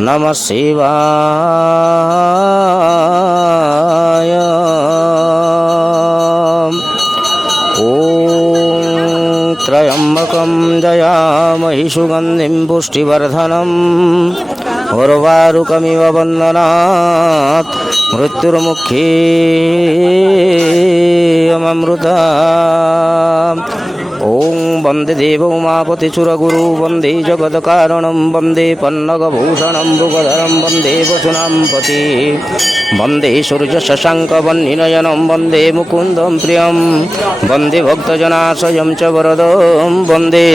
नमः शिवाय। ॐ त्र्यम्बकं जयामहि सुगन्धिं पुष्टिवर्धनम् उर्वारुकमिव बन्धनात् मृत्युर्मुक्षीयममृतात्। ॐ वन्दे देव उमापतिसुरगुरु वन्दे जगत्कारणं वन्दे पन्नगभूषणं मृगधरं वन्दे वसुनां पति वन्दे सूर्यशशाङ्कवह्निनयनं वन्दे मुकुन्दं प्रियं वन्दे भक्तजनाश्रयं च वरदं वन्दे।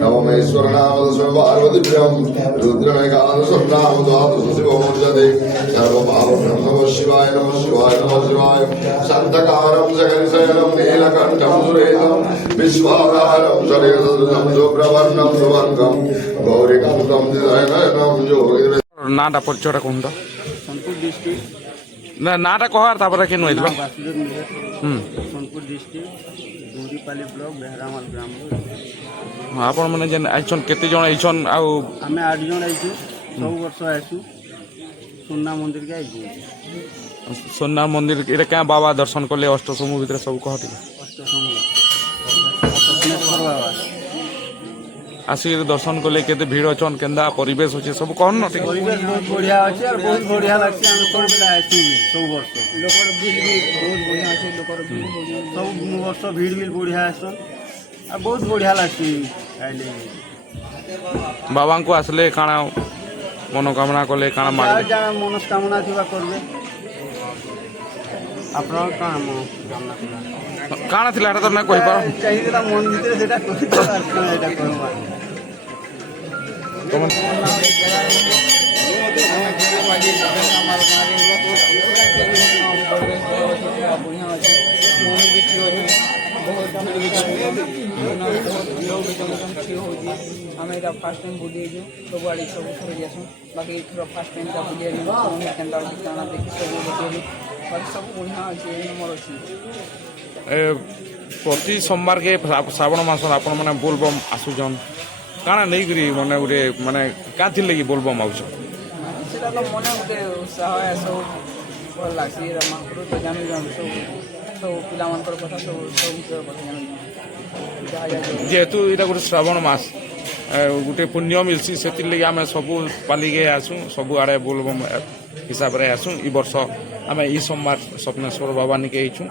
नवमेश्वरनाम पार्वतीभ्यं रुद्रमेकादशनाम द्वादशशिवोर्जते सर्वभावं नमः शिवाय नमः शिवाय नमः शिवाय शान्तकारं जगन्शयनं नीलकण्ठं सुरेशं विश्वाधारं शरीरसदृशं शुभ्रवर्णं सुवर्णं गौरीकान्तं हृदयनयनं योगिन्द्र। नाटा परिचयटा कहूँ तो ना नाटा कह तापर के नुई सोनपुर डिस्ट्रिक्ट दूरीपाली ब्लॉक बेहरामाल ग्राम। आपण मैंने जेन आइछन केते जण आइछन आउ आमे 8 जण आइछु सब वर्ष आइछु सोना मंदिर के आइछु। सोना मंदिर एटा क्या बाबा दर्शन करले अष्टसमूह भीतर सब कहती सपनेश्वर बाबा आसी दर्शन करले केते भीड़ अछन केंदा परिवेश होचे सब कहन न ठीक परिवेश बहुत बढ़िया अछि और बहुत बढ़िया लागछि। हम सब बेला आइछु सब वर्ष लोकर भीड़ भी बहुत बढ़िया अछि। लोकर भीड़ सब वर्ष भीड़ भी बढ़िया आछन और बहुत बढ़िया लागछि। आइले बाबा को आसले काना मनोकामना करले काना मांगले जाना मनोकामना थिबा करबे। आपन काना मनोकामना थिबा काना थिला एटा तो ना कहि पारो चाहिए मन भीतर सेटा कहि तो एटा करबा। आम यहाँ फास्ट टाइम बुले सब आड़े सब थोड़ी जासूँ बाकी फास्ट टाइम का बुले देखी सब बाकी सब बढ़िया अच्छे नंबर अच्छी। प्रति सोमवार के श्रावण मास आपण मैंने बोलबम आसुचन काना नहीं करी मैंने गोटे माने क्या लगी बोलबम आउछ सेटा तो मन गोटे उत्साह सब भल लग्सी महापुर तो जानी सब सब पिला कथा सब सब कथा जानी जेहेतु यहाँ गोटे श्रावण मास गोटे पुण्य मिलसी से लगे आम सबू पालिके आसू सबू आड़े बोलबम हिसाब से आसू ई वर्ष आम ई सोमवार स्वप्नेश्वर बाबा निके आईचु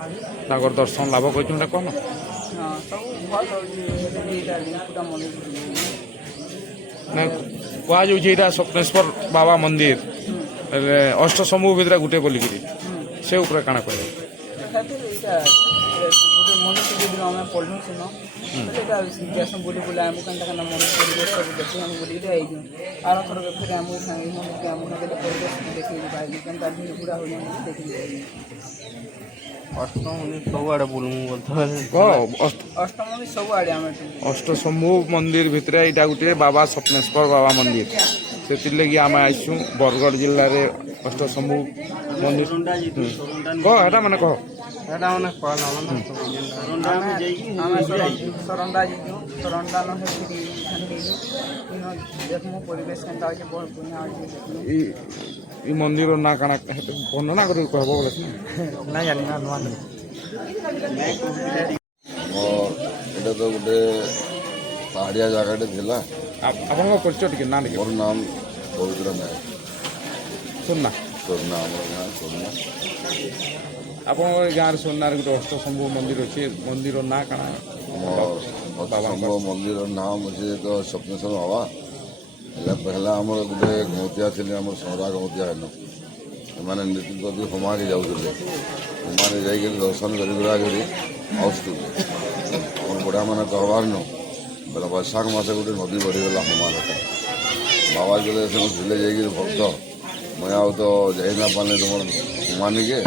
ताकर दर्शन लाभ कर कौन कह जाए स्वप्नेश्वर बाबा मंदिर अष्ट समूह भीतर गोटे बोलिकी से उपरे काଣା कह आम पढ़ू सेन जैसे बुली बुला आमको केन्ता केन्ता मन परिवेश सब देखी आम बुली आईजु आर थर फिर आम परिवेश देखी पाइलु केन्ता भीड़ भूड़ा हो देखी अष्टमी सब आड़े अष्ट समूह मंदिर भितर यहाँ गोटे बाबा स्वप्नेश्वर बाबा मंदिर से लगे आम आसु बरगढ़ जिले में अष्ट समूह मंदिर कह है मैंने कह सरंडा सरंडा देखमु परिवेश केन्ता बहुत बढ़िया ଇ ମନ୍ଦିର ନା କାଣା ବର୍ଣ୍ଣନା କରି କହିବ ବୋଲେ ନା ଜାନି ନା ନୂଆ ଆମର ଏଇଟା ତ ଗୋଟେ ପାହାଡ଼ିଆ ଜାଗାଟେ ଥିଲା। ଆପଣଙ୍କ ପରିଚୟ ଟିକେ ନା ଟିକେ ମୋର ନାମ ପବିତ୍ର ନାୟକ। ସୁନା ସୋନା ଆମର ଗାଁ ସୋନା। ଆପଣଙ୍କ ଏ ଗାଁରେ ସୁନାରେ ଗୋଟେ ଅଷ୍ଟଶମ୍ଭୁ ମନ୍ଦିର ଅଛି ମନ୍ଦିର ନା କାଣା ଆମ ଅଷ୍ଟଶମ୍ଭୁ ମନ୍ଦିର ନାମ ଅଛି ତ ସ୍ୱପ୍ନେଶ୍ୱର ବାବା। ହେଲେ ପହଲା ଆମର ଗୋଟେ ଗୌତିଆ ଥିଲେ ଆମର ସହରା ଗୌତିଆ ହେନ ସେମାନେ ନୀତି ପ୍ରତି ହୁମାରେ ଯାଉଥିଲେ। ହୁମାରେ ଯାଇକରି ଦର୍ଶନ କରିଗୁରା କରି ଆସୁଥିଲେ। ଆମର ବୁଢ଼ାମାନେ କହିବାର ନୁ ବେଲେ ବୈଶାଖ ମାସେ ଗୋଟେ ନଦୀ ବଢ଼ିଗଲା ହୁମାରଟା। ବାବା ଯେତେବେଳେ ସେମାନେ ଥିଲେ ଯାଇକିରି ଭକ୍ତ ମୁଇଁ ଆଉ ତ ଯାଇ ନା ପାରିଲି ତୁମର ହୁମାନିକେ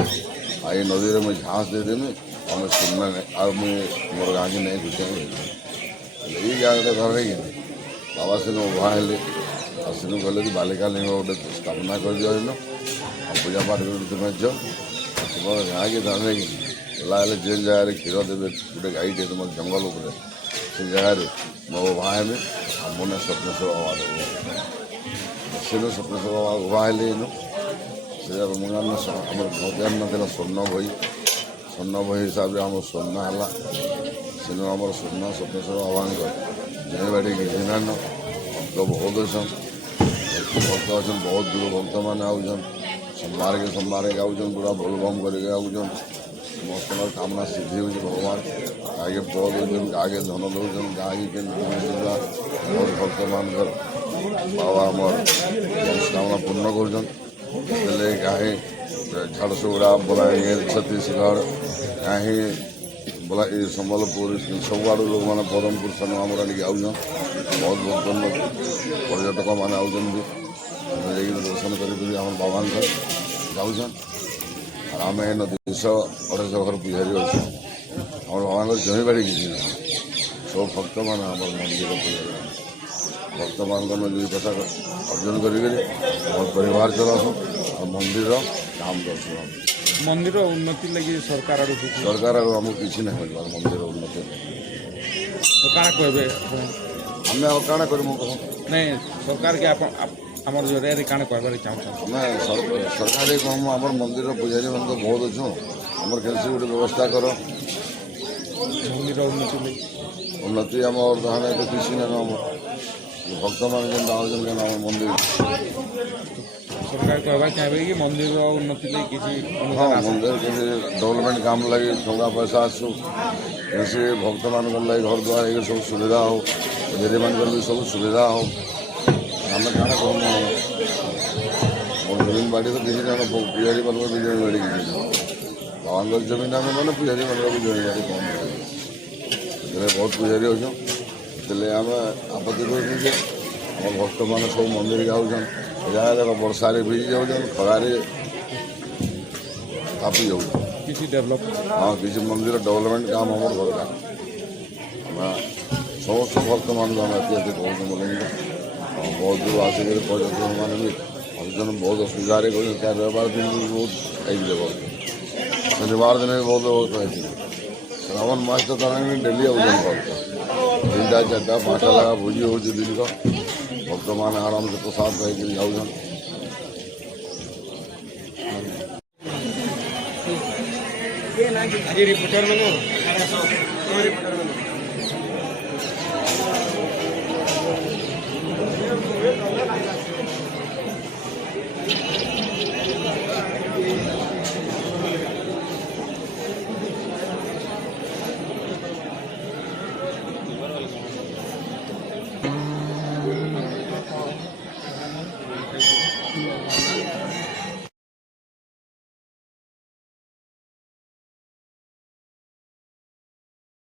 ଆଉ ଏ ନଦୀରେ ମୁଇଁ ଝାଁସ ଦେଇଦେମି ଆମେ ଶୂନ୍ୟ ଆଉ ମୁଇଁ ମୋର ଗାଁକେ ନେଇ ଘୁଚାଇ ହେଲେ ଏଇ ଜାଗାଟା ଧରେ କି ବାବା ସେନୁ ଉଭା ହେଲେ ଆଉ ସେନୁ ଗଲେ କି ବାଲିକା ଲିଙ୍ଗ ଗୋଟେ ସ୍ଥାପନା କରିଦିଅ ହେନ ଆଉ ପୂଜା ପାଠ କରି ତୁମେ ଯାଅ ତୁମର ଗାଁକେ ଧରେ କି ହେଲା ହେଲେ ଯେନ୍ ଜାଗାରେ କ୍ଷୀର ଦେବେ ଗୋଟେ ଗାଈଟେ ତୁମର ଜଙ୍ଗଲ ଉପରେ ସେ ଜାଗାରେ ମୋ ଉଭା ହେବେ ଆଉ ମନେ ସ୍ୱପ୍ନେଶ୍ୱର ବାବା ଦେବେ ସେନୁ ସ୍ୱପ୍ନେଶ୍ୱର ବାବା ଉଭା ହେଲେ ଏନୁ ସେ ଆମର ଗୌତିଆର ନଥିଲା ସ୍ୱର୍ଣ୍ଣ ବହି ହିସାବରେ ଆମର ସ୍ୱର୍ଣ୍ଣ ହେଲା ସେନୁ ଆମର ସ୍ୱର୍ଣ୍ଣ ସ୍ୱପ୍ନେଶ୍ୱର ବାବାଙ୍କର ଯେବାଡ଼ି ଗିରିନାନ ଭକ୍ତ ବହୁତ ଅଛନ୍ ଭକ୍ତ ଅଛନ୍ ବହୁତ ଦୂର ଭକ୍ତମାନେ ଆଉଛନ୍ ସୋମବାରକେ ଆଉଛନ୍ ପୁରା ବୋଲବମ୍ କରିକି ଆଉଛନ୍ ସମସ୍ତଙ୍କର କାମନା ସିଦ୍ଧି ହେଉଛି ଭଗବାନ ଆଗେ ପୁଅ ଦେଉଛନ୍ ଆଗେ ଧନ ଦେଉଛନ୍ ଗାଁକେ କେନ୍ତା ବହୁତ ଭକ୍ତମାନଙ୍କର ବାବା ଆମର ମନସ୍କାମନା ପୂର୍ଣ୍ଣ କରୁଛନ୍ ହେଲେ କାହିଁ ଝାରସୁଗୁଡ଼ା ବଲାଙ୍ଗୀର ଛତିଶଗଡ଼ କାହିଁ ବୋଲା ଏ ସମ୍ବଲପୁର ସବୁଆଡ଼ୁ ଲୋକମାନେ ବରହମପୁର ସେନୁ ଆମର ଆଣିକି ଆଉଛନ୍ ବହୁତ ବହୁତ ପର୍ଯ୍ୟଟକମାନେ ଆଉଛନ୍ତି ଯାଇକି ଦର୍ଶନ କରିକରି ଆମର ବାବାଙ୍କର ଯାଉଛନ୍ ଆଉ ଆମେ ଏନ 200-250 ଘର ପୂଜାରୀ ଅଛୁ ଆମର ବାବାଙ୍କର ଜମିବାଡ଼ି କିଛି ନାହିଁ ସବୁ ଭକ୍ତମାନେ ଆମର ମନ୍ଦିର ପୂଜାରୀ ଭକ୍ତମାନଙ୍କର ଦୁଇ ପଇସା ଅର୍ଜନ କରିକରି ଆମର ପରିବାର ଚଲାସୁଁ ଆଉ ମନ୍ଦିର କାମ କରୁଛୁ ମନ୍ଦିର ଉନ୍ନତି ଲାଗି ସରକାର ଆଡ଼ୁ ସରକାର ଆଉ ଆମକୁ କିଛି ନାହିଁ ମିଳିବାର ମନ୍ଦିର ଉନ୍ନତି ତ କାଣା କହିବେ ଆପଣ ଆମେ ଆଉ କାଣା କରିମୁ କହ ନାଇଁ ସରକାରକେ ଆପଣ ଆମର ଜରିଆରେ କାଣା କହିବାରେ ଚାହୁଁଛନ୍ତି ଆମେ ସରକାରୀ କହମୁ ଆମର ମନ୍ଦିର ପୂଜାରୀମାନେ ତ ବହୁତ ଅଛୁ ଆମର କେମିତି ଗୋଟେ ବ୍ୟବସ୍ଥା କର ମନ୍ଦିର ଉନ୍ନତି ଲାଗି ଉନ୍ନତି ଆମର ତାହେଲେ ତ କିଛି ନାହିଁ ଆମର ଭକ୍ତମାନେ ଯେମିତି ଆଉଛନ୍ତି କେন ଆମର ମନ୍ଦିର ସରକାର କହିବାକୁ ଚାହିଁବେ କି ମନ୍ଦିର ଉନ୍ନତି ଲାଗି କିଛି ହଁ ଅନୁଦାନ ଆସୁ ମନ୍ଦିର କିଛି ଡେଭଲପମେଣ୍ଟ କାମ ଲାଗି ଟଙ୍କା ପଇସା ଆସୁ ବେଶୀ ଭକ୍ତମାନଙ୍କର ଲାଗି ଘର ଦ୍ୱାର ହେଇକି ସବୁ ସୁବିଧା ହଉ ପୂଜାରୀମାନଙ୍କର ବି ସବୁ ସୁବିଧା ହଉ ଆମେ କାଣା କହୁନୁ ମୋର ଜମିନ ବାଡ଼ି ତ କିଛି ଜାଣ ପୂଜାରୀମାନଙ୍କର ବି ଜମି ବାଡ଼ି କିଛି ବାବାଙ୍କର ଜମିନ ଆମେ ମାନେ ପୂଜାରୀମାନଙ୍କର ବି ଜମି ବାଡ଼ି କମ୍ ସେଥିରେ ବହୁତ ପୂଜାରୀ ଅଛନ୍ ସେଥିଲାଗି ଆମେ ଆପତ୍ତି କରୁଛୁ ଯେ ଆମ ଭକ୍ତମାନେ ସବୁ ମନ୍ଦିର ଯାଉଛନ୍ ଜାଗା ଦେଖ ବର୍ଷାରେ ଭିଜି ଯାଉଛନ୍ ଖରାରେ ତାପି ଯାଉଛନ୍ କିଛି ଡେଭଲପ ହଁ କିଛି ମନ୍ଦିର ଡେଭଲପମେଣ୍ଟ କାମ ଆମର ଦରକାର ଆମେ ସମସ୍ତ ଭକ୍ତମାନଙ୍କୁ ଆମେ ଏତେ କହୁଛୁ ବୋଲିକି ବହୁତ ଦୂର ଆସିକରି ପର୍ଯ୍ୟଟକମାନେ ବି ଆସୁଛନ୍ ବହୁତ ଅସୁବିଧାରେ କରୁଛନ୍ତି ତାର ରବିବାର ଦିନ ବି ବହୁତ ହେଇଥିଲେ ବହୁତ ଶନିବାର ଦିନ ବି ବହୁତ ବହୁତ ହେଇଥିଲେ ଶ୍ରାବଣ ମାସ ତ ତାର ଡେଲି ଆଉଛନ୍ ଭକ୍ତ 3ଟା 4ଟା 5ଟା ଲେଖା ଭୋଜି ହେଉଛି ଦିନକ ଭକ୍ତମାନେ ଆରାମସେ ପ୍ରସାଦ ପାଇକରି ଯାଉଛନ୍ ଆଜି ରିପୋର୍ଟର